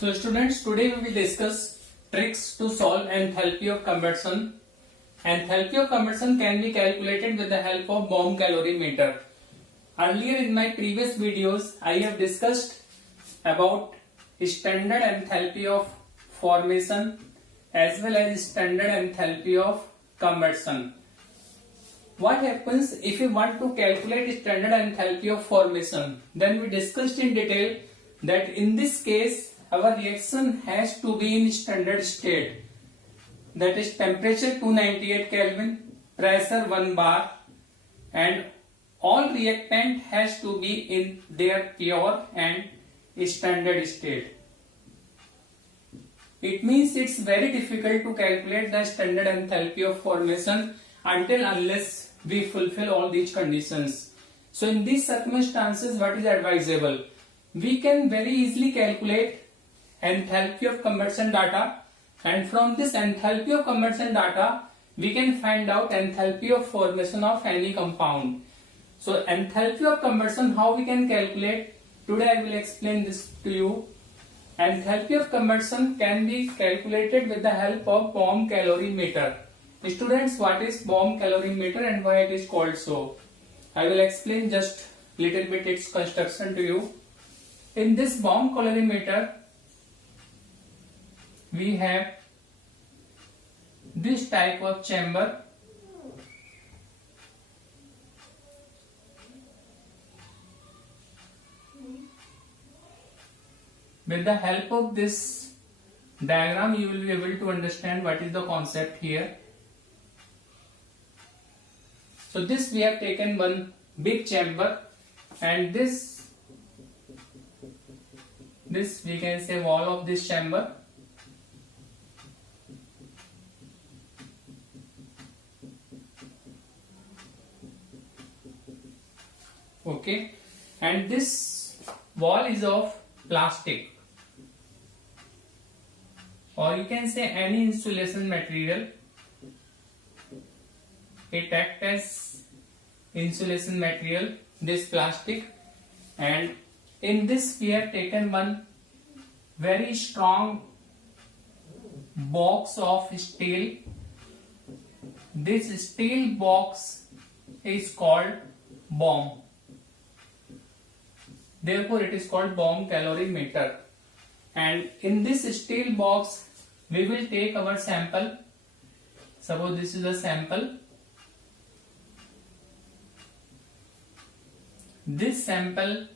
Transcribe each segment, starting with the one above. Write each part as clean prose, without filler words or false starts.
So students, today we will discuss tricks to solve enthalpy of combustion. Enthalpy of combustion can be calculated with the help of bomb calorimeter. Earlier in my previous videos, I have discussed about standard enthalpy of formation as well as standard enthalpy of combustion. What happens if we want to calculate standard enthalpy of formation? Then we discussed in detail that in this case our reaction has to be in standard state, that is temperature 298 Kelvin, pressure 1 bar, and all reactant has to be in their pure and standard state. It means it's very difficult to calculate the standard enthalpy of formation unless we fulfill all these conditions. So in these circumstances, what is advisable? We can very easily calculate enthalpy of combustion data, and from this enthalpy of combustion data we can find out enthalpy of formation of any compound. So enthalpy of combustion, how we can calculate? Today I will explain this to you. Enthalpy of combustion can be calculated with the help of bomb calorimeter. Students, what is bomb calorimeter and why it is called so? I will explain just little bit its construction to you. In this bomb calorimeter, we have this type of chamber. With the help of this diagram, you will be able to understand what is the concept here. So this we have taken one big chamber, and this we can say wall of this chamber. Okay, and this wall is of plastic, or you can say any insulation material. It acts as insulation material, this plastic, and in this we have taken one very strong box of steel. This steel box is called bomb. Therefore it is called bomb calorimeter. And in this steel box we will take our sample. Suppose this is a sample. This sample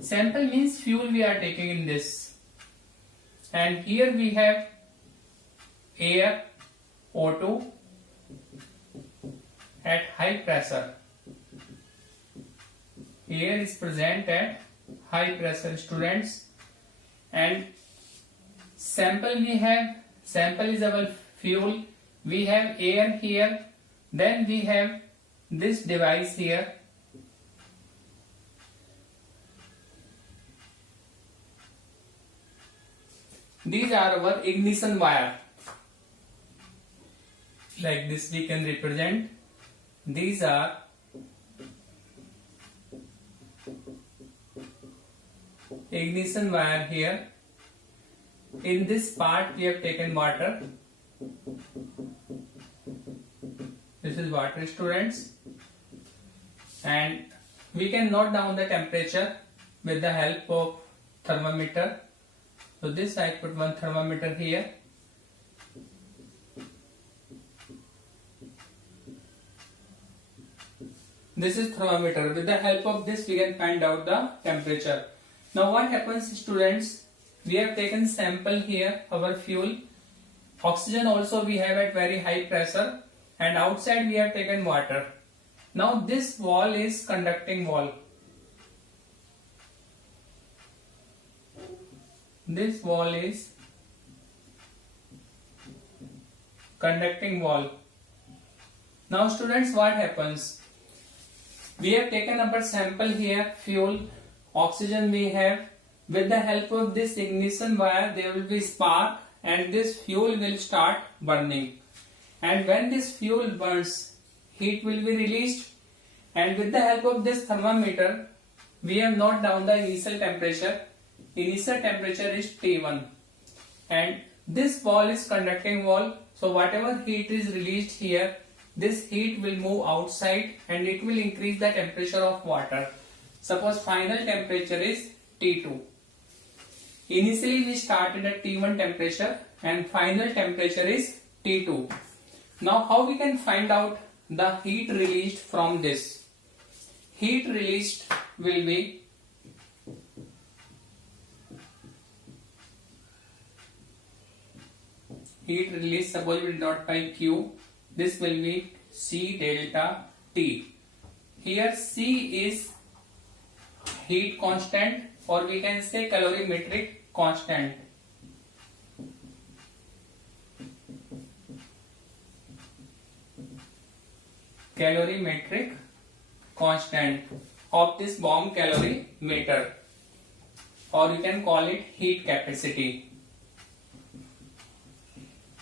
means fuel we are taking in this, and here we have air, O2, at high pressure. Air is present at high pressure, students, and sample is our fuel. We have air here, then we have this device here. These are our ignition wire. Like this we can represent. These are ignition wire here. In this part we have taken water. This is water, students, and we can note down the temperature with the help of thermometer. So this I put one thermometer here. This is thermometer. With the help of this we can find out the temperature. Now what happens, students? We have taken sample here, our fuel. Oxygen also we have at very high pressure, and outside we have taken water. Now this wall is conducting wall. This wall is conducting wall. Now students, what happens? We have taken our sample here, fuel, oxygen we have. With the help of this ignition wire there will be spark, and this fuel will start burning. And when this fuel burns, heat will be released, and with the help of this thermometer we have noted down the initial temperature. initial temperature is T1 and this wall is conducting wall, so whatever heat is released here, this heat will move outside and it will increase the temperature of water. Suppose final temperature is T2. Initially we started at T1 temperature and final temperature is T2. Now how we can find out the heat released from this? Heat released will be heat release, suppose we denote by Q, this will be C delta T. Here C is heat constant or we can say calorimetric constant. Calorimetric constant of this bomb calorimeter, or you can call it heat capacity.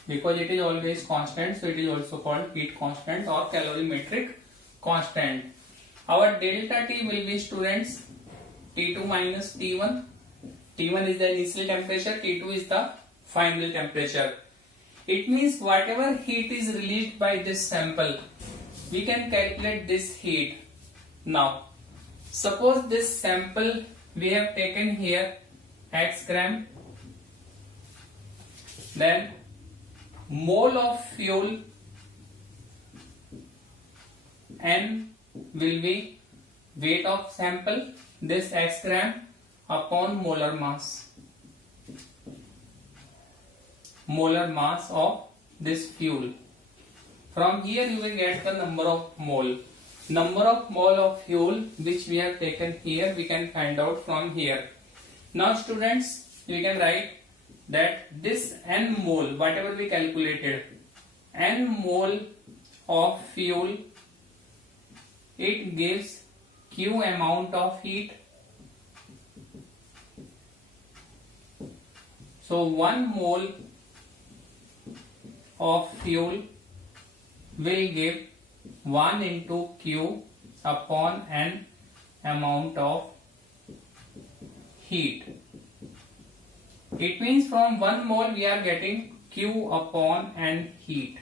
Because it is always constant, so it is also called heat constant or calorimetric constant. Our delta T will be, students, T2 minus T1. T1 is the initial temperature, T2 is the final temperature. It means whatever heat is released by this sample, we can calculate this heat. Now, suppose this sample we have taken here x gram, then mole of fuel N will be weight of sample, this x gram upon molar mass. Molar mass of this fuel. From here you will get the number of mole. Number of mole of fuel which we have taken here, we can find out from here. Now students, we can write that this N mole, whatever we calculated, N mole of fuel, it gives Q amount of heat. So 1 mole of fuel will give 1 into Q upon N amount of heat. It means from 1 mole we are getting Q upon N heat.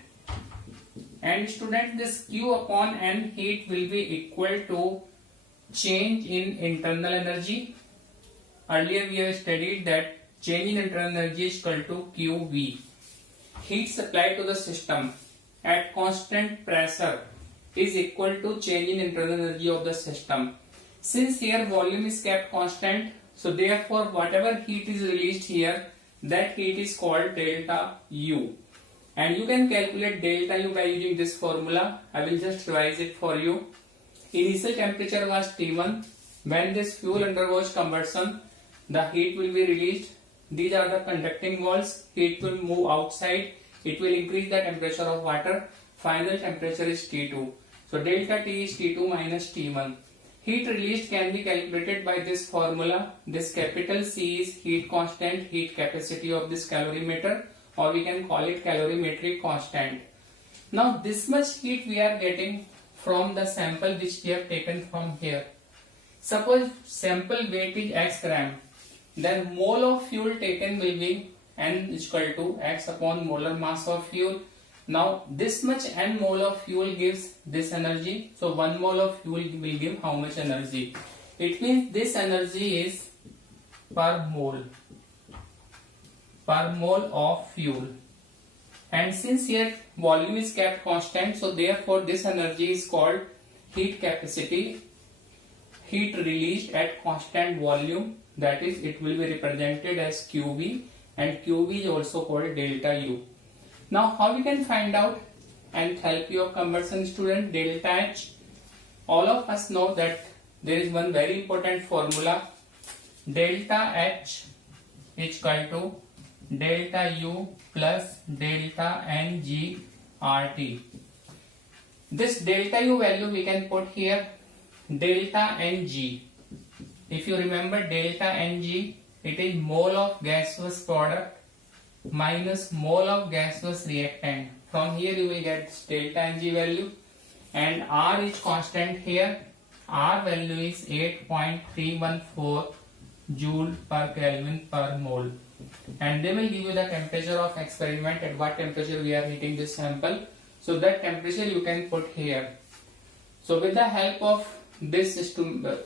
And students, this Q upon N heat will be equal to change in internal energy. Earlier we have studied that change in internal energy is equal to QV. Heat supplied to the system at constant pressure is equal to change in internal energy of the system. Since here volume is kept constant, so therefore whatever heat is released here, that heat is called delta U. And you can calculate delta U by using this formula. I will just revise it for you. Initial temperature was T1. When this fuel undergoes conversion, the heat will be released. These are the conducting walls. Heat will move outside. It will increase the temperature of water. Final temperature is T2. So delta T is T2 minus T1. Heat released can be calculated by this formula. This capital C is heat constant, heat capacity of this calorimeter, or we can call it calorimetric constant. Now this much heat we are getting from the sample which we have taken from here. Suppose sample weight is x gram, then mole of fuel taken will be N is equal to x upon molar mass of fuel. Now this much N mole of fuel gives this energy. So 1 mole of fuel will give how much energy? It means this energy is per mole of fuel. And since here volume is kept constant, so therefore this energy is called heat capacity, heat released at constant volume, that is it will be represented as QV, and QV is also called delta U. Now how we can find out enthalpy of conversion, student? Delta H. All of us know that there is one very important formula. Delta H is equal to delta U plus delta Ng RT. This delta U value we can put here. Delta Ng. If you remember delta Ng, it is mole of gaseous product minus mole of gaseous reactant. From here you will get delta Ng value, and R is constant here. R value is 8.314 joule per Kelvin per mole. And they will give you the temperature of experiment, at what temperature we are heating this sample. So that temperature you can put here. So with the help of this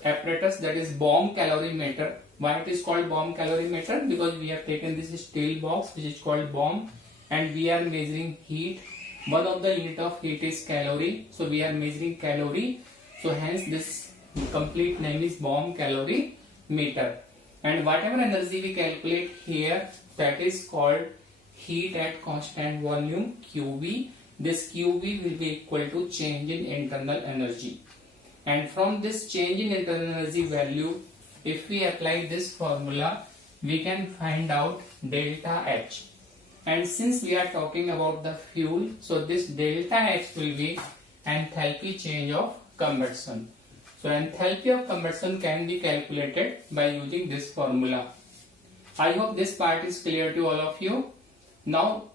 apparatus, that is bomb calorimeter. Why it is called bomb calorimeter? Because we have taken this steel box which is called bomb, and we are measuring heat. One of the unit of heat is calorie, so we are measuring calorie. So hence this complete name is bomb calorimeter. And whatever energy we calculate here, that is called heat at constant volume, QV. This QV will be equal to change in internal energy. And from this change in internal energy value, if we apply this formula, we can find out delta H. And since we are talking about the fuel, so this delta H will be enthalpy change of combustion. So enthalpy of combustion can be calculated by using this formula. I hope this part is clear to all of you. Now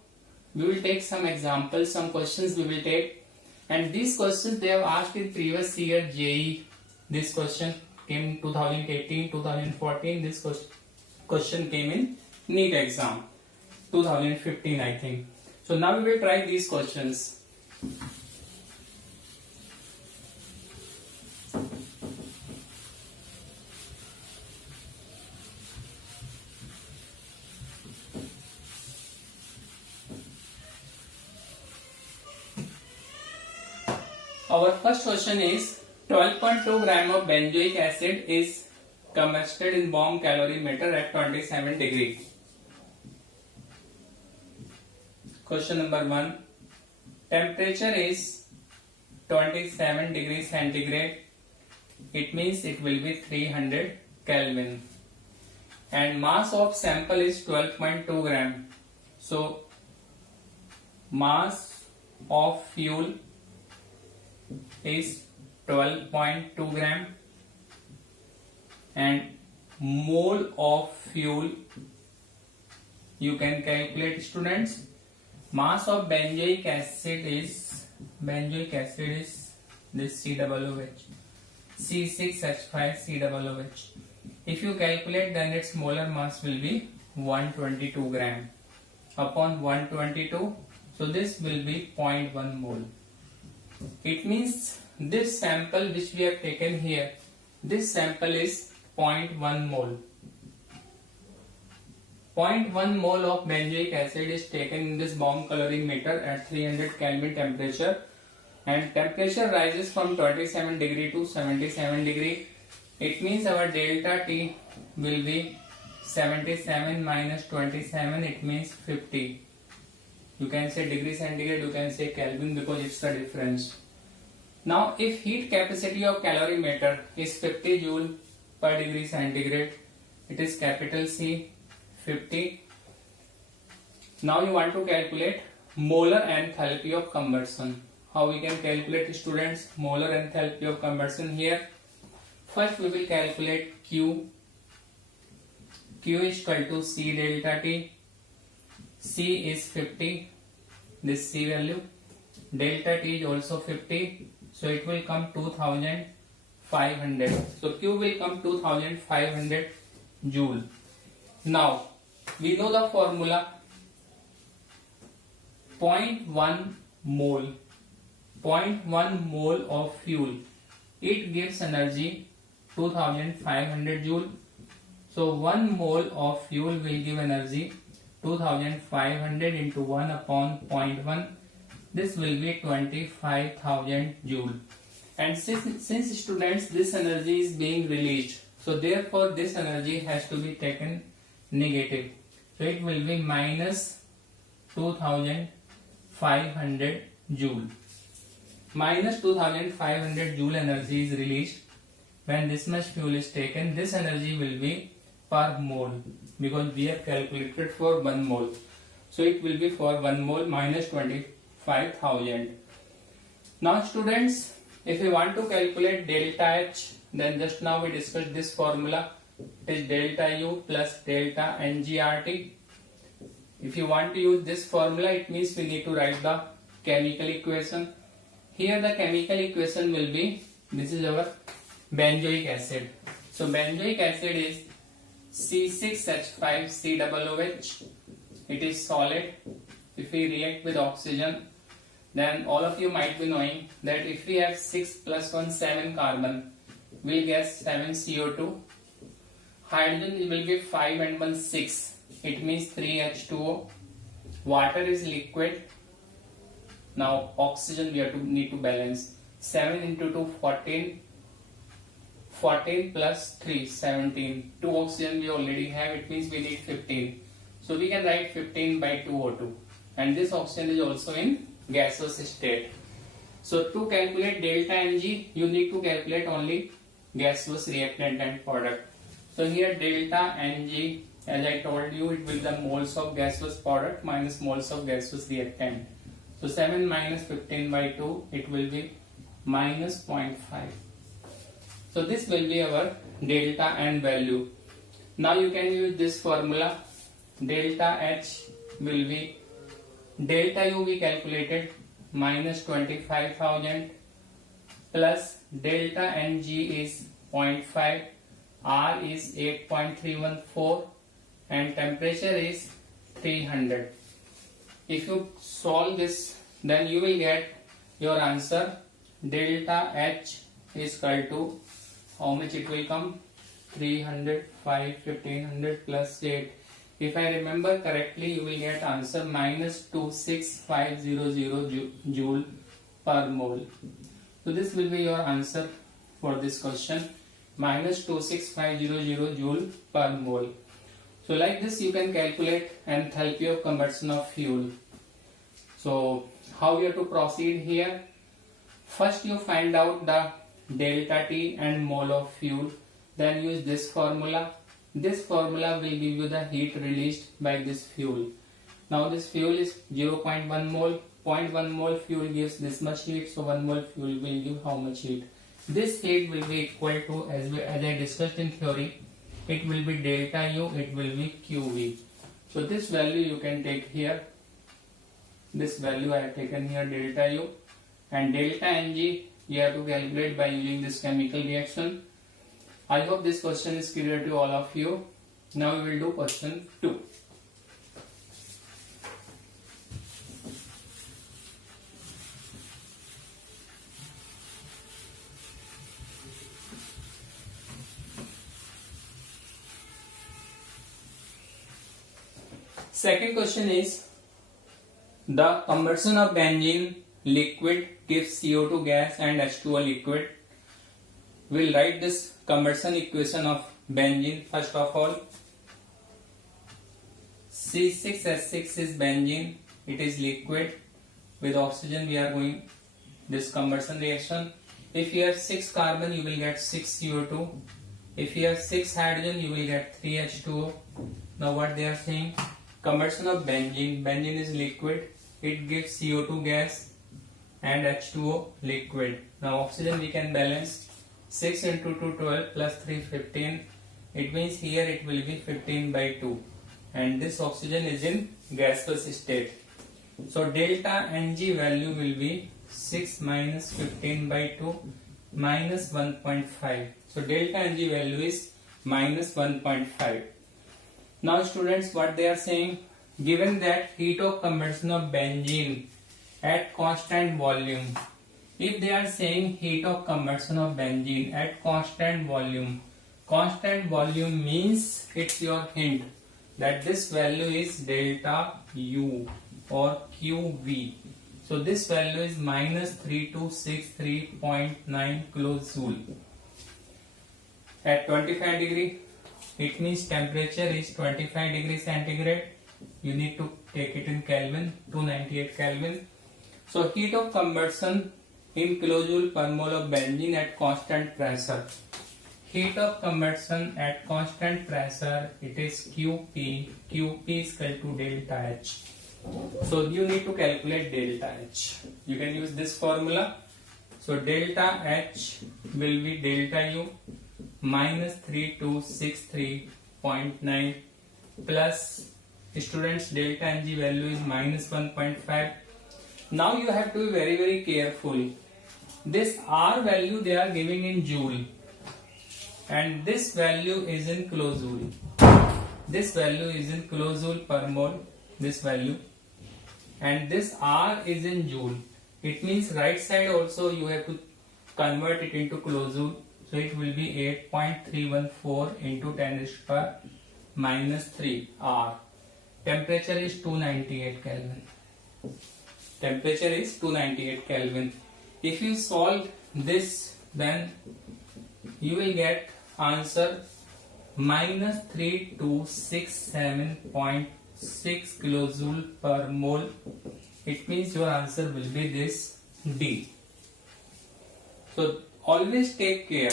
we will take some examples, some questions we will take. And these questions they have asked in previous year JEE. This question came in 2018, 2014. This question came in NEET exam 2015, I think. So now we will try these questions. Our first question is 12.2 gram of benzoic acid is combusted in bomb calorimeter at 27 degree. Question number 1. Temperature is 27 degrees centigrade. It means it will be 300 Kelvin. And mass of sample is 12.2 gram. So mass of fuel is 12.2 gram and mole of fuel you can calculate, students. Mass of benzoic acid is this COOH, C6H5COOH. If you calculate, then its molar mass will be 122 gram upon 122. So this will be 0.1 mole. It means this sample which we have taken here, this sample is 0.1 mole. 0.1 mole of benzoic acid is taken in this bomb calorimeter at 300 Kelvin temperature, and temperature rises from 27 degree to 77 degree. It means our delta T will be 77 minus 27, it means 50. You can say degree centigrade, you can say Kelvin, because it's the difference. Now if heat capacity of calorimeter is 50 joule per degree centigrade, it is capital C, 50. Now you want to calculate molar enthalpy of combustion. How we can calculate, students, molar enthalpy of combustion here? First we will calculate Q. Q is equal to C delta T. C is 50, this C value. Delta T is also 50, so it will come 2500. So Q will come 2500 joule. Now we know the formula, 0.1 mole. 0.1 mole of fuel, it gives energy 2500 joule. So 1 mole of fuel will give energy 2500 into 1 upon 0.1. This will be 25,000 joule. And since students, this energy is being released, so therefore this energy has to be taken negative. So it will be minus 2500 joule. Minus 2500 joule energy is released when this much fuel is taken. This energy will be per mole, because we have calculated for 1 mole. So it will be for 1 mole minus 25,000. Now students, if you want to calculate delta H, then just now we discussed this formula. It is delta U plus delta NGRT. If you want to use this formula, it means we need to write the chemical equation. Here the chemical equation will be, this is our benzoic acid. So benzoic acid is C6H5COOH. It is solid. If we react with oxygen, then all of you might be knowing that if we have 6 plus 1 7 carbon, we'll get 7 CO2. Hydrogen will be 5 and 1 6. It means 3 H2O. Water is liquid. Now oxygen we need to balance. 7 into 2 14. 14 plus 3 17. 2 oxygen we already have. It means we need 15. So we can write 15 by 2 O2. And this oxygen is also in gaseous state. So to calculate delta Ng, you need to calculate only gaseous reactant and product. So here delta Ng, as I told you, it will be the moles of gaseous product minus moles of gaseous reactant. So 7 minus 15 by 2, it will be minus 0.5. So this will be our delta N value. Now you can use this formula. Delta H will be, delta U we calculated minus 25,000 plus delta Ng is 0.5, R is 8.314 and temperature is 300. If you solve this, then you will get your answer. Delta H is equal to, how much it will come? 300, 5, 1500 plus 8. If I remember correctly, you will get answer minus 26500 joule per mole. So this will be your answer for this question, minus 26500 joule per mole. So like this you can calculate enthalpy of combustion of fuel. So how you have to proceed here? First you find out the delta T and mole of fuel, then use this formula. This formula will give you the heat released by this fuel. Now this fuel is 0.1 mole. 0.1 mole fuel gives this much heat, so 1 mole fuel will give how much heat? This heat will be equal to, as I discussed in theory, it will be delta U, it will be QV. So this value you can take here. This value I have taken here, delta U, and delta Ng you have to calculate by using this chemical reaction. I hope this question is clear to all of you. Now we will do question 2. Second question is, the combustion of benzene liquid gives CO2 gas and H2O liquid. We'll write this combustion equation of benzene first of all. C6H6 is benzene, it is liquid. With oxygen we are going this combustion reaction. If you have 6 carbon you will get 6 CO2. If you have 6 hydrogen you will get 3 H2O. Now what they are saying? Combustion of benzene. Benzene is liquid, it gives CO2 gas and H2O liquid. Now oxygen we can balance. 6 into 2 12 plus 3 15. It means here it will be 15 by 2 and this oxygen is in gaseous state. So delta Ng value will be 6 minus 15 by 2 minus 1.5. So delta Ng value is minus 1.5. Now students, what they are saying, given that heat of combustion of benzene at constant volume, if they are saying heat of combustion of benzene at constant volume means it's your hint that this value is delta U or QV. So this value is minus 3263.9 kilojoule. At 25 degree, it means temperature is 25 degrees centigrade. You need to take it in Kelvin, 298 Kelvin. So heat of combustion in kilojoule per mole of benzene at constant pressure. Heat of combustion at constant pressure, it is QP. QP is equal to delta H. So you need to calculate delta H. You can use this formula. So delta H will be delta U minus 3263.9 plus, students, delta Ng value is minus 1.5. Now you have to be very careful. This R value they are giving in joule and this value is in kilojoule. this value is in kilojoule per mole, this value, and this R is in joule. It means right side also you have to convert it into kilojoule. So it will be 8.314 into 10 raised to power minus 3 R. Temperature is 298 Kelvin. Temperature is 298 Kelvin. If you solve this, then you will get answer minus 3267.6 kilojoule per mole. It means your answer will be this D. So always take care.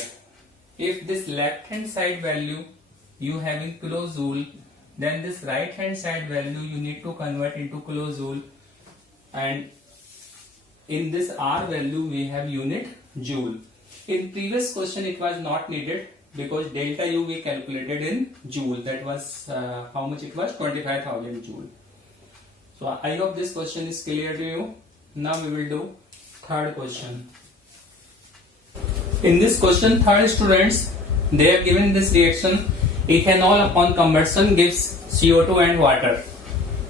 If this left hand side value you have in kilojoule, then this right hand side value you need to convert into kilojoule, and in this R value we have unit joule. In previous question it was not needed because delta U we calculated in joule. That was how much it was, 25,000 joule. So I hope this question is clear to you. Now we will do third question. In this question, third students, they have given this reaction ethanol upon combustion gives CO2 and water.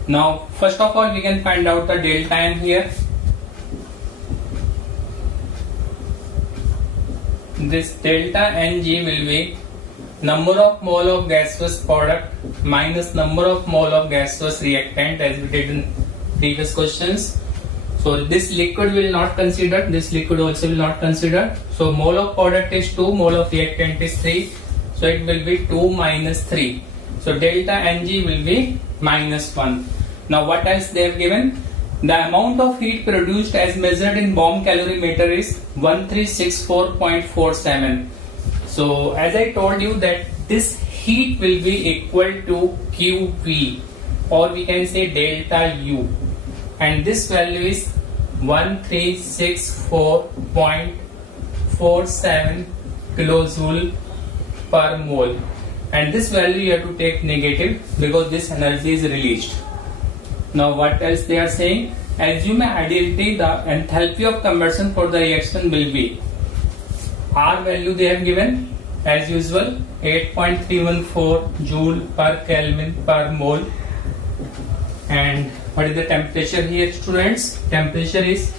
Now first of all we can find out the delta N here. This delta Ng will be number of mole of gaseous product minus number of mole of gaseous reactant, as we did in previous questions. So this liquid will not consider, this liquid also will not consider. So mole of product is 2, mole of reactant is 3. So it will be 2 minus 3. So delta Ng will be minus 1. Now what else they have given? The amount of heat produced as measured in bomb calorimeter is 1364.47. So as I told you that this heat will be equal to QV, or we can say delta U, and this value is 1364.47 kilojoule per mole, and this value you have to take negative because this energy is released. Now what else they are saying? Assume ideally the enthalpy of combustion for the reaction will be, R value they have given as usual 8.314 joule per Kelvin per mole, and what is the temperature here students? Temperature is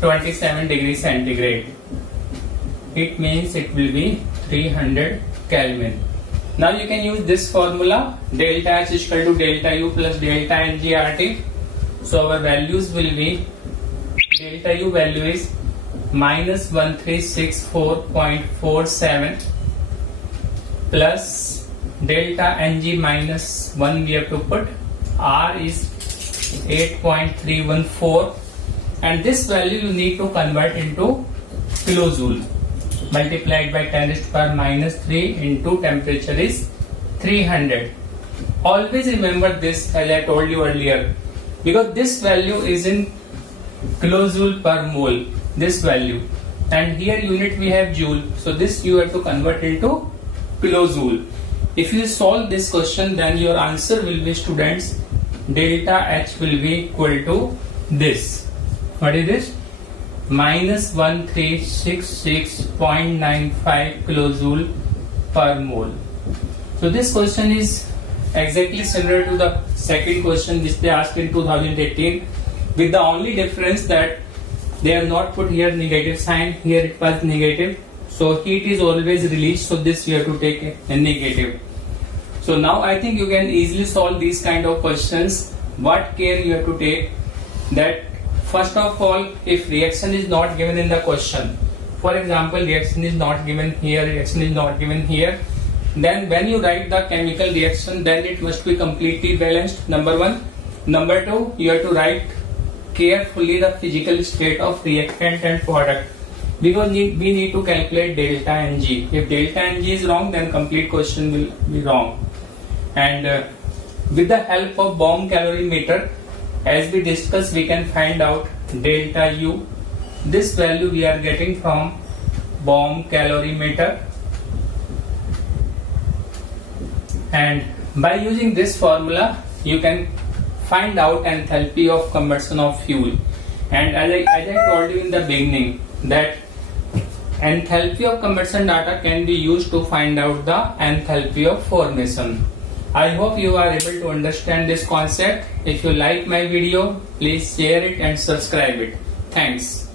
27 degrees centigrade. It means it will be 300 Kelvin. Now you can use this formula, delta H is equal to delta U plus delta Ng RT. So our values will be, delta U value is minus 1364.47 plus delta Ng minus 1 we have to put, R is 8.314, and this value you need to convert into kilojoule, multiplied by 10 raised to power minus 3 into temperature is 300. Always remember this, as I told you earlier, because this value is in kilojoule per mole, this value, and here unit we have joule, so this you have to convert into kilojoule. If you solve this question, then your answer will be students, delta H will be equal to this. What is this? Minus 1366.95 kilojoule per mole. So this question is exactly similar to the second question which they asked in 2018, with the only difference that they have not put here negative sign, here it was negative. So heat is always released, so this you have to take a negative. So now I think you can easily solve these kind of questions. What care you have to take, that first of all, if reaction is not given in the question, for example reaction is not given here, reaction is not given here, then when you write the chemical reaction, then it must be completely balanced, number one. Number two, you have to write carefully the physical state of reactant and product, because we need to calculate delta Ng. If delta Ng is wrong, then complete question will be wrong. And with the help of bomb calorimeter, as we discussed, we can find out delta U. This value we are getting from bomb calorimeter, and by using this formula you can find out enthalpy of combustion of fuel. And as I told you in the beginning, that enthalpy of combustion data can be used to find out the enthalpy of formation. I hope you are able to understand this concept. If you like my video, please share it and subscribe it. Thanks.